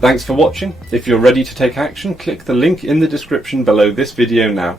Thanks for watching. If you're ready to take action, click the link in the description below this video now.